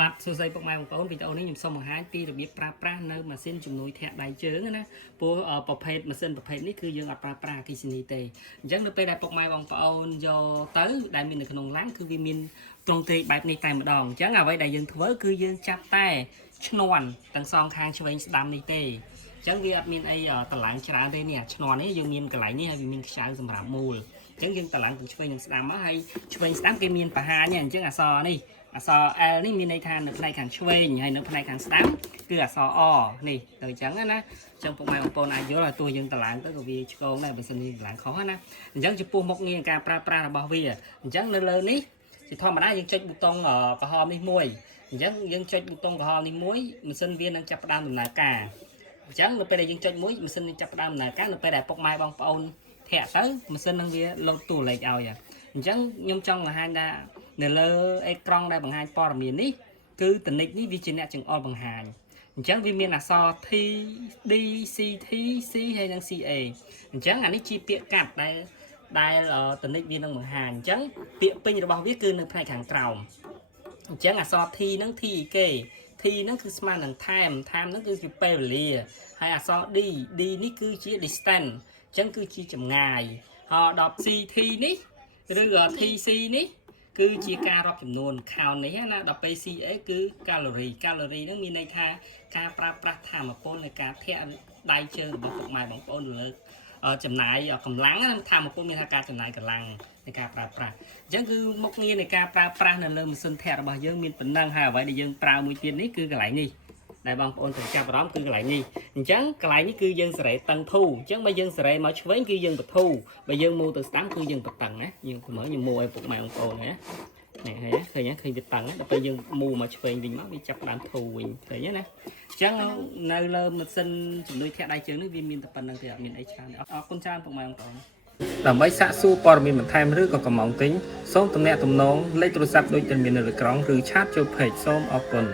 បាទសួស្តីពុកម៉ែបងប្អូនវីដេអូនេះខ្ញុំសូមបង្ហាញពីរបៀបប្រើប្រាស់នៅម៉ាស៊ីនជំនួយធាក់ដៃជើងណាព្រោះប្រភេទម៉ាស៊ីនប្រភេទនេះគឺយើងអត់ប្រើប្រាស់អគ្គិសនីទេអញ្ចឹងនៅពេលដែលពុកម៉ែបងប្អូនយកទៅដែលមាននៅក្នុងឡានគឺវាមានទ្រង់ទ្រាយបែបនេះតែម្ដងអញ្ចឹងអ្វីដែលយើងធ្វើគឺយើងចាប់តែឈ្នាន់ទាំងសងខាងឆ្វេងស្ដាំនេះទេអញ្ចឹងវាអត់មានអីតម្លើងច្រើនទេនេះឈ្នាន់នេះយើងមានកន្លែងនេះហើយវាមានខ្ចៅសម្រាប់មូលអញ្ចឹងយើងតម្លើងទាំងឆ្វេងនិងស្ដាំមកហើយឆ្វេងស្ដាំគេមានបង្ហាញអញ្ចឹងអក្សរនេះអក្សរ L នេះមានន័យថានៅផ្នែកខាងឆ្វេងហើយនៅផ្នែកខាងស្ដាំគឺអក្សរ O នេះទៅអញ្ចឹងណាអញ្ចឹងពុកម៉ែបងប្អូនអាចយល់ឲ្យទោះយើងតម្លើងទៅក៏វាឆ្កងដែរបើសិនជាតម្លើងខុសណាអញ្ចឹងចំពោះមុខងារការប្រើប្រាស់របស់វាអញ្ចឹងនៅលើនេះជាធម្មតាយើងចុចប៊ូតុងក្រហមនេះមួយអញ្ចឹងយើងចុចប៊ូតុងក្រហមនេះមួយម៉ាស៊ីនវានឹងចាប់ផ្ដើមដំណើរការអញ្ចឹងនៅពេលដែលយើងចុចមួយម៉ាស៊ីននឹងចាប់ផ្ដើមដំណើរការនៅពេលដែលពុកម៉ែបងប្អូនធាក់ទៅម៉ាស៊ីននឹងវាលោតតួលេខឲ្យអញ្ចឹងខ្ញុំចង់បង្ហាញថានៅលើអេក្រង់ដែលបង្ហាញព័ត៌មាននេះគឺតនិចនេះវាជាអ្នកចង្អុលបង្ហាញអញ្ចឹងវាមានអក្សរ T D C T C ហើយនិង CA អញ្ចឹងអានេះជាពាក្យកាត់ដែលតនិចវានឹងបង្ហាញអញ្ចឹងពាក្យពេញរបស់វាគឺនៅផ្នែកខាងក្រោមអញ្ចឹងអក្សរ T ហ្នឹង T គេ T ហ្នឹងគឺស្មើនឹង time ហ្នឹងគឺជាពេលវេលាហើយអក្សរ D នេះគឺជា distance អញ្ចឹងគឺជាចម្ងាយហើយដល់ CT នេះឬ TC នេះគឺជាការរាប់ចំនួន count នេះណាដល់ពេល CA គឺ calorie ហ្នឹងមានន័យថាការប្រើប្រាស់ថាមពលនៃការធាក់ដៃជើងរបស់ពុកម៉ែបងប្អូនលើចំណាយកម្លាំងថាមពលមានថាការចំណាយកម្លាំងនៃការប្រើប្រាស់អញ្ចឹងគឺមុខងារនៃការប្រើប្រាស់នៅលើម៉ាស៊ីនធាក់របស់យើងមានប៉ុណ្ណឹងហើយអ្វីដែលយើងប្រើមួយទៀតនេះគឺកន្លែងនេះដែលបងប្អូនត្រូវចាប់អារម្មណ៍គឺកន្លែងនេះអញ្ចឹងកន្លែងនេះគឺយើងសេរីតឹងធូអញ្ចឹងបើយើងសេរីមកឆ្វេងគឺយើងបធូបើយើងមូលទៅស្ដាំគឺយើងបតឹងណាយើងមើលខ្ញុំមូលឲ្យពុកម៉ែបងប្អូនណានេះឃើញឃើញវាតឹងដល់ពេលយើងមូលមកឆ្វេងវិញមកវាចាប់ដើមធូវិញឃើញណាអញ្ចឹងនៅលើម៉ាស៊ីនជំនួយធាក់ដៃជើងនេះវាមានតែប៉ុណ្្នឹងទេអត់មានអីច្រើនអរគុណច្រើនពុកម៉ែបងប្អូនដើម្បីសាកសួរព័ត៌មានបន្ថែមឬក៏កំងទិញសូមទំនាក់ទំនងលេខទូរស័ព្ទដូចដែលមាននៅលើក្រង់ឬឆាតចូល page សូមអរគុណ